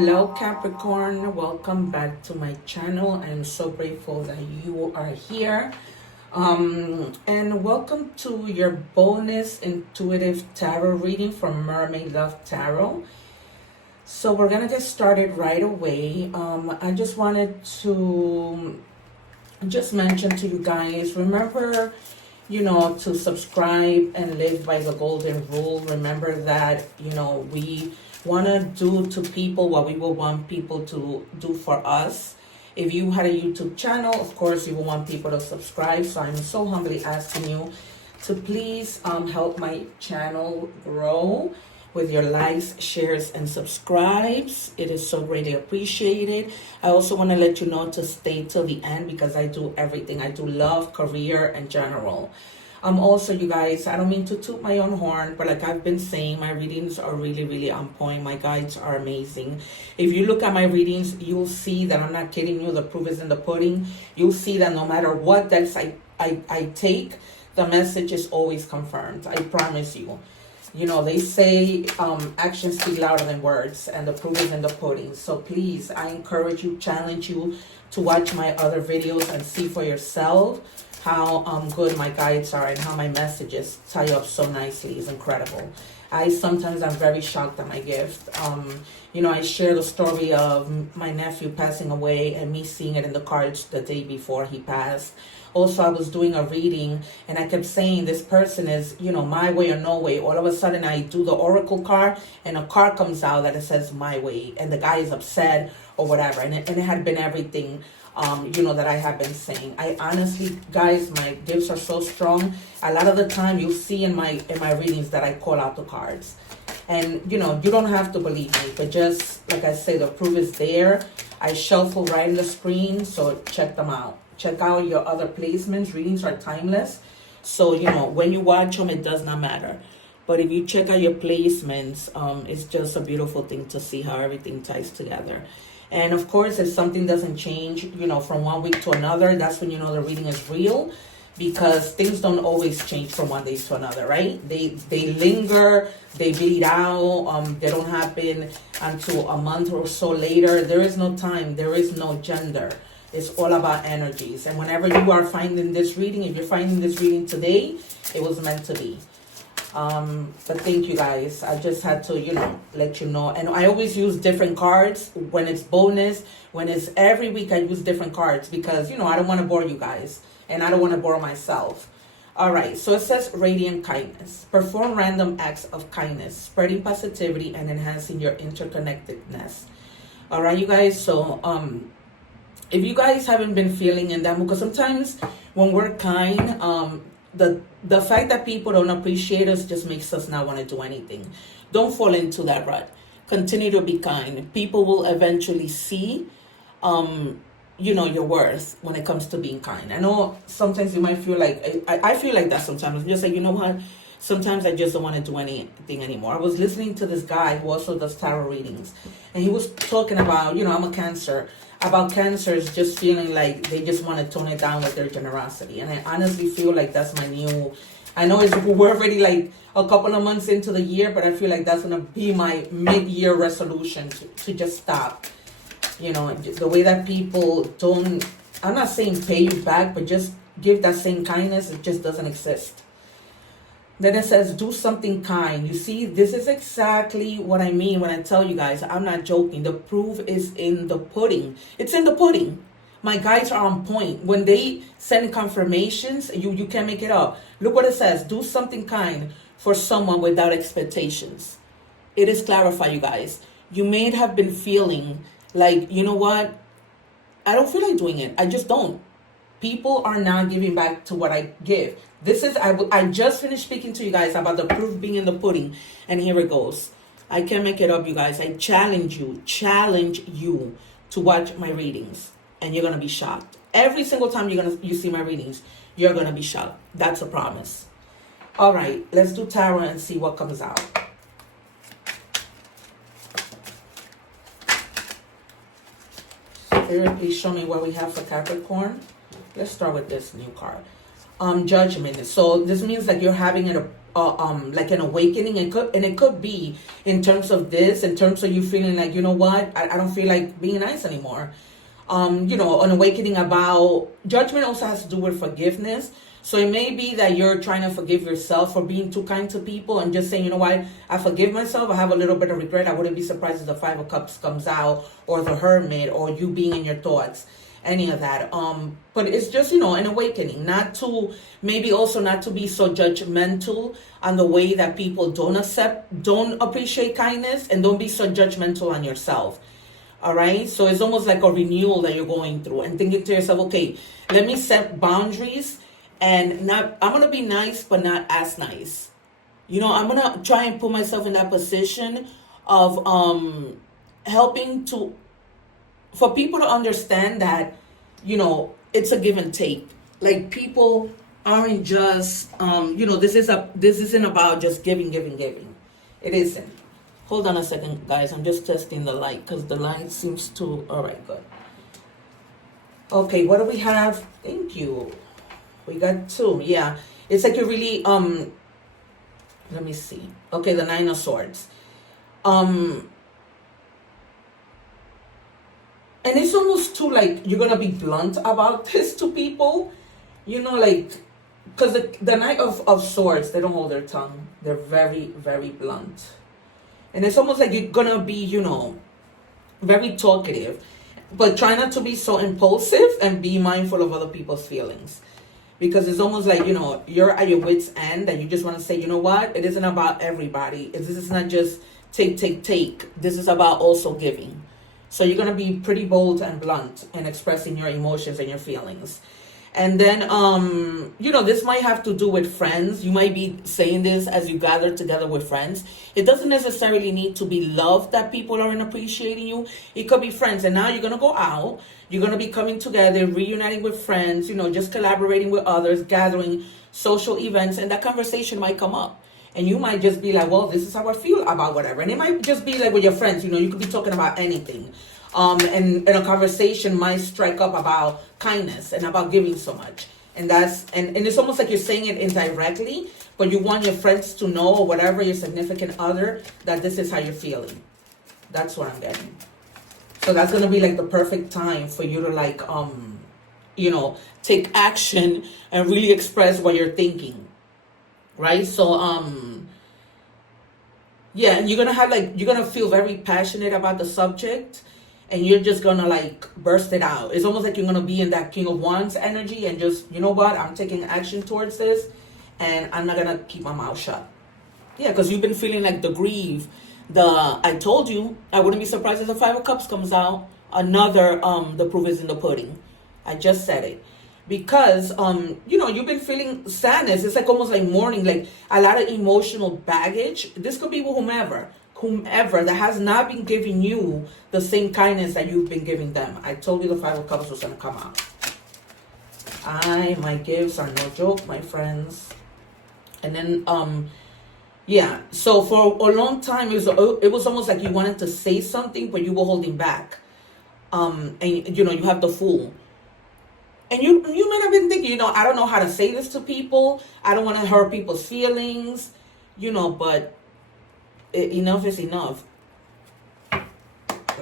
Hello Capricorn, welcome back to my channel. I am so grateful that you are here. And welcome to your bonus intuitive tarot reading from Mermaid Love Tarot. So we're gonna get started right away. I just wanted to mention to you guys, remember, to subscribe and live by the golden rule. Remember that, we want to do to people what we will want people to do for us. If you had a YouTube channel, of course, you will want people to subscribe. So I'm so humbly asking you to please help my channel grow with your likes, shares, and subscribes. It is so greatly appreciated. I also want to let you know to stay till the end because I do everything. I do love, career, and general. Also, you guys, I don't mean to toot my own horn, but like I've been saying, my readings are really, really on point. My guides are amazing. If you look at my readings, you'll see that I'm not kidding you. The proof is in the pudding. You'll see that no matter what decks I take, the message is always confirmed. I promise you. They say actions speak louder than words, and the proof is in the pudding. So please, I encourage you, challenge you to watch my other videos and see for yourself how good my guides are and how my messages tie up so nicely. Is incredible. Sometimes I'm very shocked at my gift. I share the story of my nephew passing away and me seeing it in the cards the day before he passed. Also, I was doing a reading and I kept saying this person is, my way or no way. All of a sudden, I do the oracle card and a card comes out that it says my way. And the guy is upset or whatever. And it had been everything, that I have been saying. I honestly, guys, my gifts are so strong. A lot of the time you'll see in my readings that I call out the cards. And, you don't have to believe me. But just, like I say, the proof is there. I shuffle right in the screen. So check them out. Check out your other placements. Readings are timeless. So, when you watch them, it does not matter. But if you check out your placements, it's just a beautiful thing to see how everything ties together. And, of course, if something doesn't change, from one week to another, that's when the reading is real. Because things don't always change from one day to another, right? They linger, they bleed out, they don't happen until a month or so later. There is no time. There is no gender. It's all about energies. And whenever you are finding this reading, if you're finding this reading today, it was meant to be. But thank you guys. I just had to, let you know. And I always use different cards when it's bonus. When it's every week, I use different cards because, I don't want to bore you guys. And I don't want to bore myself. All right. So it says radiant kindness. Perform random acts of kindness, spreading positivity and enhancing your interconnectedness. All right, you guys. So, if you guys haven't been feeling in that mood, because sometimes when we're kind, the fact that people don't appreciate us just makes us not want to do anything. Don't fall into that rut. Continue to be kind. People will eventually see, your worth when it comes to being kind. I know sometimes you might feel like, I feel like that sometimes. I'm just like, you know what? Sometimes I just don't want to do anything anymore. I was listening to this guy who also does tarot readings. And he was talking about, I'm a Cancer. About Cancers just feeling like they just want to tone it down with their generosity. And I honestly feel like that's my new... I know we're already like a couple of months into the year, but I feel like that's going to be my mid-year resolution to just stop. The way that people don't... I'm not saying pay you back, but just give that same kindness. It just doesn't exist. Then it says, do something kind. You see, this is exactly what I mean when I tell you guys. I'm not joking. The proof is in the pudding. It's in the pudding. My guides are on point. When they send confirmations, you can't make it up. Look what it says. Do something kind for someone without expectations. It is clarified, you guys. You may have been feeling like, you know what? I don't feel like doing it. I just don't. People are not giving back to what I give. This is, I just finished speaking to you guys about the proof being in the pudding. And here it goes. I can't make it up, you guys. I challenge you to watch my readings. And you're going to be shocked. Every single time you see my readings, you're going to be shocked. That's a promise. All right, let's do tarot and see what comes out. Spirit, please show me what we have for Capricorn. Let's start with this new card. Judgment. So this means that you're having like an awakening. It could be in terms of this, in terms of you feeling like, you know what, I don't feel like being nice anymore. An awakening about judgment also has to do with forgiveness. So it may be that you're trying to forgive yourself for being too kind to people and just saying, you know what, I forgive myself. I have a little bit of regret. I wouldn't be surprised if the Five of Cups comes out, or the Hermit, or you being in your thoughts, any of that. But it's just, an awakening, not to be so judgmental on the way that people don't appreciate kindness, and don't be so judgmental on yourself. All right. So it's almost like a renewal that you're going through, and thinking to yourself, okay, let me set boundaries, and I'm going to be nice, but not as nice. I'm going to try and put myself in that position of helping for people to understand that, it's a give and take. Like, people aren't just, this isn't about just giving. It isn't. Hold on a second, guys. I'm just testing the light, because the light seems to, all right, good. Okay, what do we have? Thank you. We got 2. Yeah. It's like you really, let me see. Okay, the 9 of Swords. And it's almost too, like, you're going to be blunt about this to people. Because the Knight of Swords, they don't hold their tongue. They're very, very blunt. And it's almost like you're going to be, very talkative. But try not to be so impulsive, and be mindful of other people's feelings. Because it's almost like, you're at your wit's end, and you just want to say, you know what? It isn't about everybody. This is not just take. This is about also giving. So you're going to be pretty bold and blunt in expressing your emotions and your feelings. And then, this might have to do with friends. You might be saying this as you gather together with friends. It doesn't necessarily need to be love that people aren't appreciating you. It could be friends. And now you're going to go out. You're going to be coming together, reuniting with friends, just collaborating with others, gathering social events. And that conversation might come up. And you might just be like, well, this is how I feel about whatever. And it might just be like with your friends. You could be talking about anything. And a conversation might strike up about kindness and about giving so much. And it's almost like you're saying it indirectly, but you want your friends to know, or whatever, your significant other, that this is how you're feeling. That's what I'm getting. So that's going to be like the perfect time for you to take action and really express what you're thinking. Right? So, yeah, and you're going to feel very passionate about the subject. And you're just going to burst it out. It's almost like you're going to be in that King of Wands energy, and just, you know what, I'm taking action towards this, and I'm not going to keep my mouth shut. Yeah, because you've been feeling like the grief. I told you, I wouldn't be surprised if the 5 of Cups comes out. Another, the proof is in the pudding. I just said it. Because, you've been feeling sadness. It's like almost like mourning, like a lot of emotional baggage. This could be with whomever that has not been giving you the same kindness that you've been giving them. I told you the 5 of Cups was going to come out. My gifts are no joke, my friends. And then, yeah. So for a long time, it was almost like you wanted to say something, but you were holding back. And, you have the Fool. And you might have been thinking, I don't know how to say this to people. I don't want to hurt people's feelings, but enough is enough.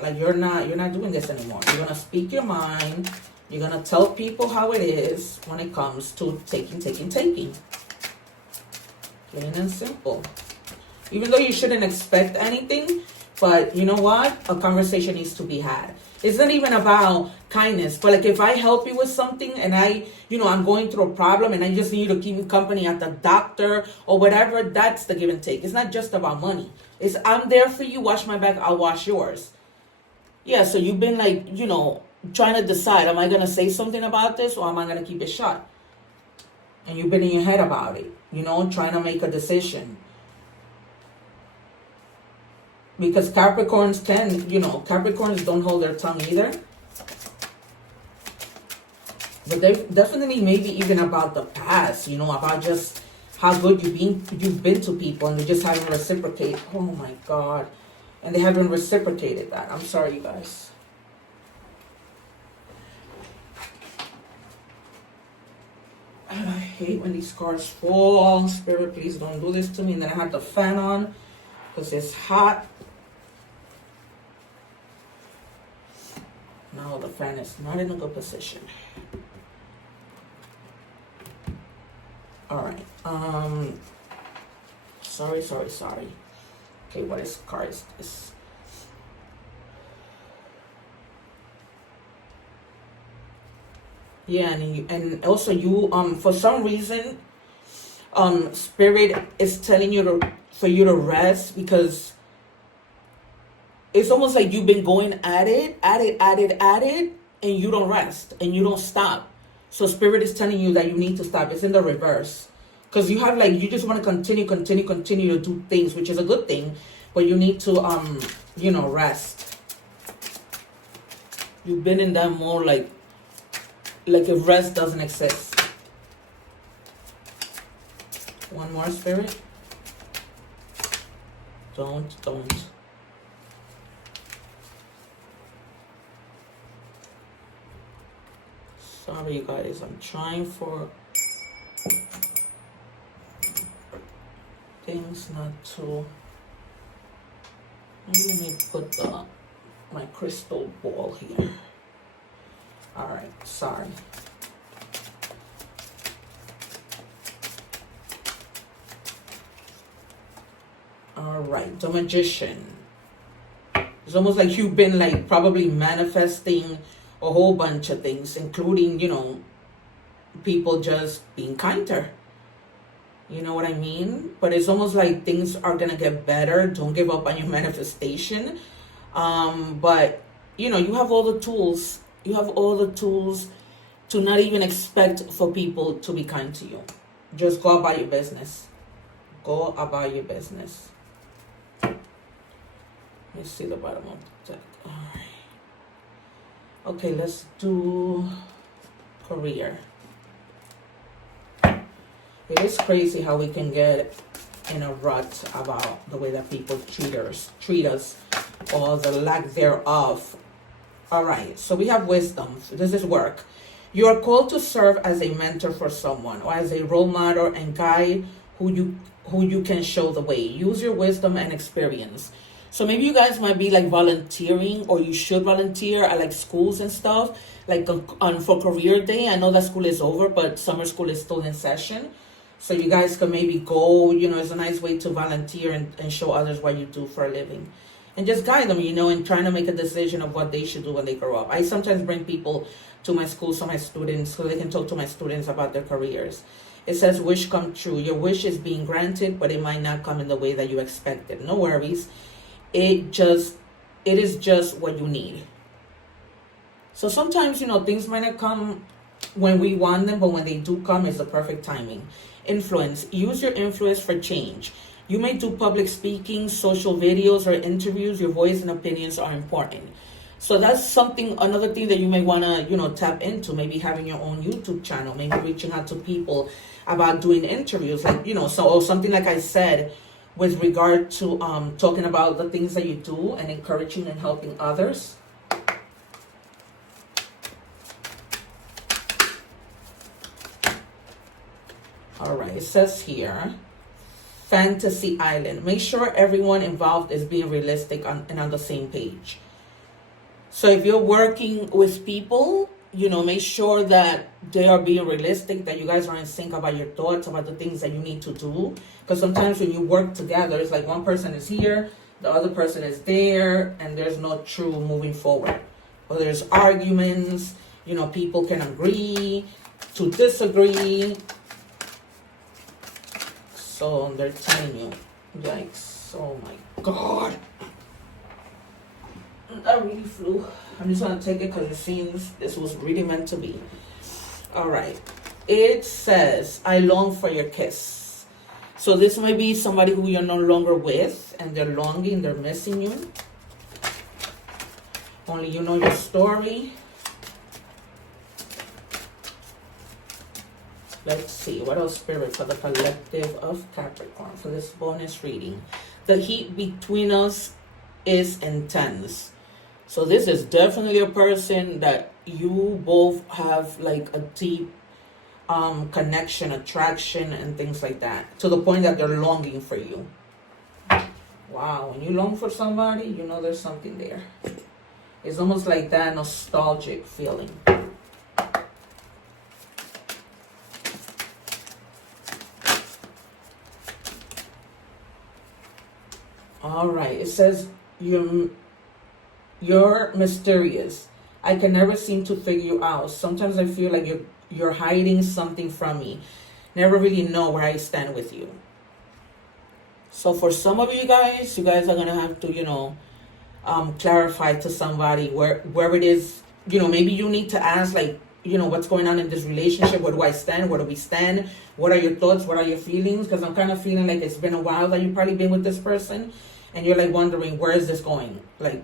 Like, you're not doing this anymore. You're gonna speak your mind. You're gonna tell people how it is when it comes to taking. Plain and simple. Even though you shouldn't expect anything, but you know what? A conversation needs to be had. It's not even about kindness, but like, if I help you with something, and I'm going through a problem, and I just need you to keep me company at the doctor or whatever, that's the give and take. It's not just about money. It's, I'm there for you, watch my back, I'll watch yours. Yeah, so you've been trying to decide, am I going to say something about this, or am I going to keep it shut? And you've been in your head about it, trying to make a decision. Because Capricorns Capricorns don't hold their tongue either. But they definitely maybe even about the past, about just how good you've been to people, and they just haven't reciprocated. Oh my God. And they haven't reciprocated that. I'm sorry, you guys. hate when these cards fall. Spirit, please don't do this to me. And then I have the fan on because it's hot. No, the fan is not in a good position. All right. Sorry. Okay, what is cards? This. Yeah, and also you for some reason spirit is telling you for you to rest, because it's almost like you've been going at it, and you don't rest and you don't stop. So spirit is telling you that you need to stop. It's in the reverse. Because you have you just want to continue to do things, which is a good thing, but you need to rest. You've been in that mode like if rest doesn't exist. One more, spirit. Don't. Sorry, you guys. I'm trying for things not to. Maybe let me put my crystal ball here. All right. Sorry. All right, the Magician. It's almost like you've been probably manifesting a whole bunch of things, including, people just being kinder. You know what I mean? But it's almost like things are going to get better. Don't give up on your manifestation. But, you have all the tools. You have all the tools to not even expect for people to be kind to you. Just go about your business. Go about your business. Let me see the bottom of the deck. All right. Okay, let's do career. It is crazy how we can get in a rut about the way that people treat us, or the lack thereof. All right, so we have wisdom. This is work. You are called to serve as a mentor for someone, or as a role model and guide who you can show the way. Use your wisdom and experience. So maybe you guys might be volunteering, or you should volunteer at schools and stuff, for career day. I know that school is over, but summer school is still in session. So you guys can maybe go, it's a nice way to volunteer and show others what you do for a living. And just guide them, and trying to make a decision of what they should do when they grow up. I sometimes bring people to my school, so my students, so they can talk to my students about their careers. It says, wish come true. Your wish is being granted, but it might not come in the way that you expected. No worries. It is just what you need. So sometimes, things might not come when we want them, but when they do come, it's the perfect timing. Influence. Use your influence for change. You may do public speaking, social videos, or interviews. Your voice and opinions are important. So that's another thing that you may want to, tap into. Maybe having your own YouTube channel, maybe reaching out to people about doing interviews, or something like I said, with regard to talking about the things that you do and encouraging and helping others. All right, it says here, Fantasy Island. Make sure everyone involved is being realistic and on the same page. So if you're working with people, make sure that they are being realistic, that you guys are in sync about your thoughts, about the things that you need to do. Because sometimes when you work together, it's like one person is here, the other person is there, and there's no true moving forward. Or there's arguments, people can agree to disagree. So they're telling you, yikes, oh my God. That really flew. I'm just going to take it because it seems this was really meant to be. All right. It says, I long for your kiss. So this might be somebody who you're no longer with, and they're longing, they're missing you. Only you know your story. Let's see, what else, Spirit, for the collective of Capricorn, for this bonus reading. The heat between us is intense. So this is definitely a person that you both have a deep connection, attraction, and things like that, to the point that they're longing for you. Wow, when you long for somebody, you know there's something there. It's almost like that nostalgic feeling. All right, it says you're mysterious. I can never seem to figure you out. Sometimes I feel like you're hiding something from me. Never really know where I stand with you. So for some of you guys are gonna have to, clarify to somebody where it is. Maybe you need to ask, like, what's going on in this relationship? Where do I stand? Where do we stand? What are your thoughts? What are your feelings? Because I'm kind of feeling like it's been a while that you've probably been with this person, and you're like wondering, where is this going? Like,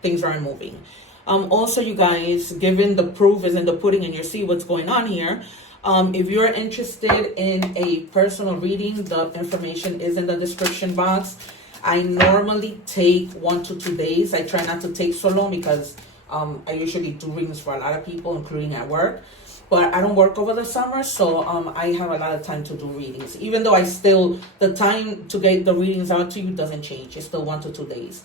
things aren't moving. Also, you guys, given the proof is in the pudding and you see what's going on here, if you're interested in a personal reading, the information is in the description box. I normally take 1 to 2 days. I try not to take so long because I usually do readings for a lot of people, including at work. But I don't work over the summer, so I have a lot of time to do readings. Even though the time to get the readings out to you doesn't change. It's still 1 to 2 days.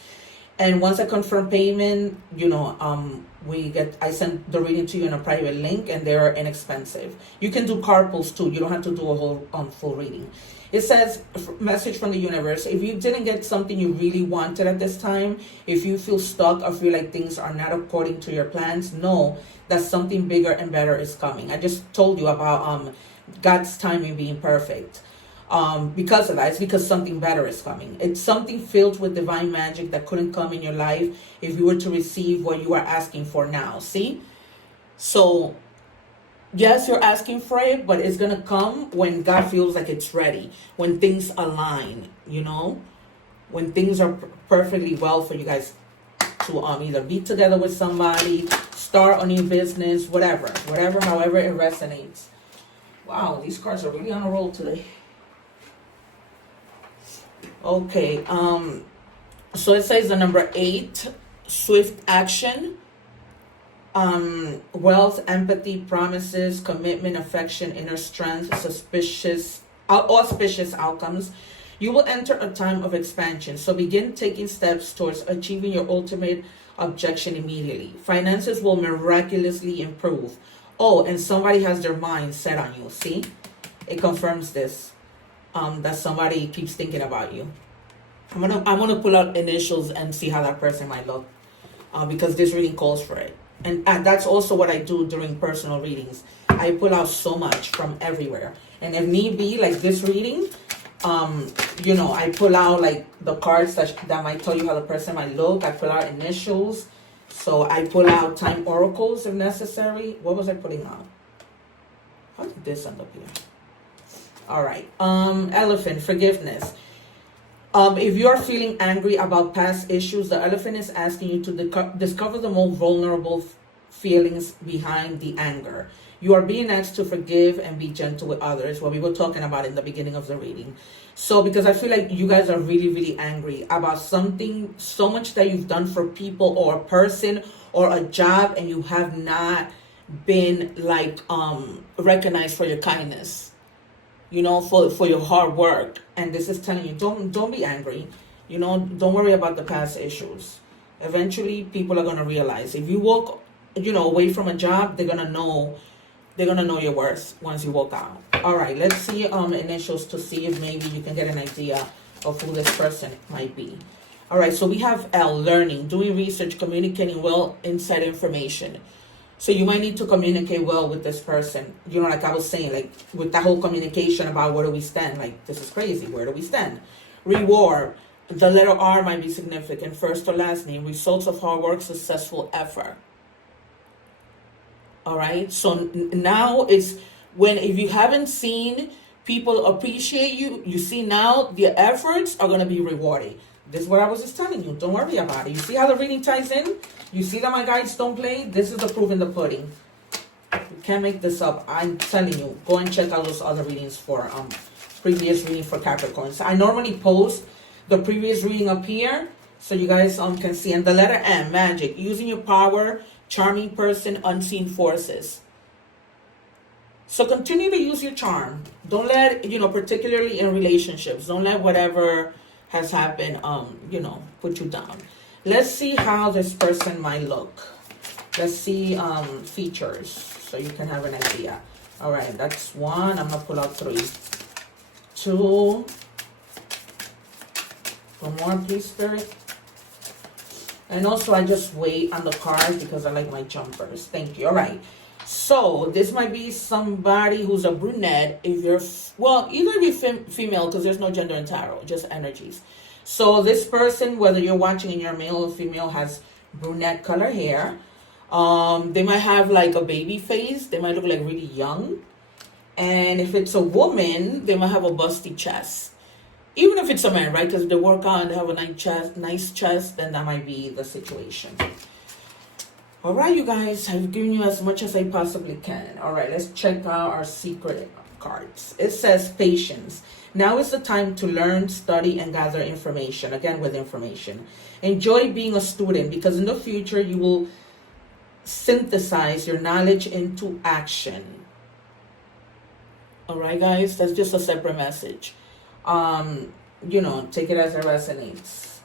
And once I confirm payment, I send the reading to you in a private link, and they're inexpensive. You can do carpools too. You don't have to do a whole full reading. It says, message from the universe. If you didn't get something you really wanted at this time, if you feel stuck or feel like things are not according to your plans, know that something bigger and better is coming. I just told you about God's timing being perfect. Because of that, it's because something better is coming. It's something filled with divine magic that couldn't come in your life if you were to receive what you are asking for now. See? So, yes, you're asking for it, but it's going to come when God feels like it's ready. When things align, when things are perfectly well for you guys to either be together with somebody, start a new business, whatever, however it resonates. Wow, these cards are really on a roll today. Okay, so it says the number 8, swift action, wealth, empathy, promises, commitment, affection, inner strength, auspicious outcomes. You will enter a time of expansion, so begin taking steps towards achieving your ultimate objection immediately. Finances will miraculously improve. Oh, and somebody has their mind set on you. See? It confirms this. That somebody keeps thinking about you. I'm gonna pull out initials and see how that person might look, because this reading calls for it. And that's also what I do during personal readings. I pull out so much from everywhere, and if need be, like this reading, I pull out like the cards that might tell you how the person might look. I pull out initials, so I pull out time oracles if necessary. What was I pulling out? How did this end up here? All right. Elephant, forgiveness. If you're feeling angry about past issues, the elephant is asking you to discover the most vulnerable feelings behind the anger. You are being asked to forgive and be gentle with others, what we were talking about in the beginning of the reading. So, because I feel like you guys are really, really angry about something, so much that you've done for people or a person or a job, and you have not been recognized for your kindness. For your hard work. And this is telling you, don't be angry. Don't worry about the past issues. Eventually, people are going to realize. If you walk, away from a job, they're going to know your worth once you walk out. All right, let's see initials to see if maybe you can get an idea of who this person might be. All right, so we have L, learning, doing research, communicating well, inside information. So you might need to communicate well with this person. Like I was saying, like with that whole communication about where do we stand? Like, this is crazy. Where do we stand? Reward. The letter R might be significant. First or last name. Results of hard work, successful effort. All right. So now it's if you haven't seen people appreciate you, you see now the efforts are going to be rewarded. This is what I was just telling you. Don't worry about it. You see how the reading ties in? You see that my guides don't play? This is the proof in the pudding. You can't make this up. I'm telling you. Go and check out those other readings for previous reading for Capricorn. So I normally post the previous reading up here so you guys can see. And the letter M, magic. Using your power, charming person, unseen forces. So continue to use your charm. Don't let, particularly in relationships, don't let whatever has happened, put you down. Let's see how this person might look. Let's see features so you can have an idea. All right, that's one. I'm gonna pull out 3. 2. One more, please, Spirit. And also, I just wait on the card because I like my jumpers. Thank you. All right. So, this might be somebody who's a brunette. If you're, either be female because there's no gender in tarot, just energies. So, this person, whether you're watching and you're male or female, has brunette color hair. They might have like a baby face. They might look like really young. And if it's a woman, they might have a busty chest. Even if it's a man, right? Because they work out and they have a nice chest, then that might be the situation. All right, you guys, I've given you as much as I possibly can. All right, let's check out our secret cards. It says patience. Now is the time to learn, study, and gather information. Again, with information. Enjoy being a student because in the future, you will synthesize your knowledge into action. All right, guys, that's just a separate message. Take it as it resonates.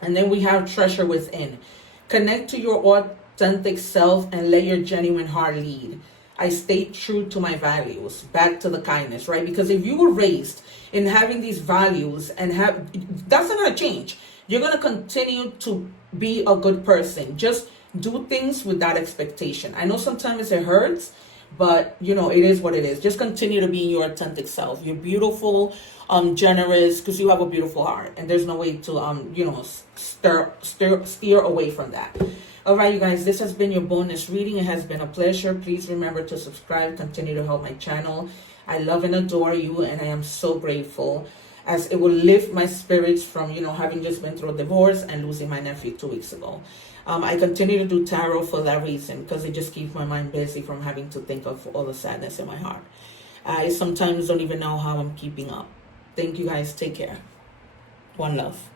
And then we have treasure within. Connect to your authentic self and let your genuine heart lead. I stay true to my values. Back to the kindness, right? Because if you were raised in having these values and that's not going to change. You're going to continue to be a good person. Just do things with that expectation. I know sometimes it hurts, but it is what it is. Just continue to be your authentic self. You're beautiful, generous, because you have a beautiful heart, and there's no way to steer away from that. All right, you guys, this has been your bonus reading. It has been a pleasure. Please remember to subscribe. Continue to help my channel. I love and adore you, and I am so grateful, as it will lift my spirits from having just been through a divorce and losing my nephew 2 weeks ago. I continue to do tarot for that reason, because it just keeps my mind busy from having to think of all the sadness in my heart. I sometimes don't even know how I'm keeping up. Thank you guys. Take care. One love.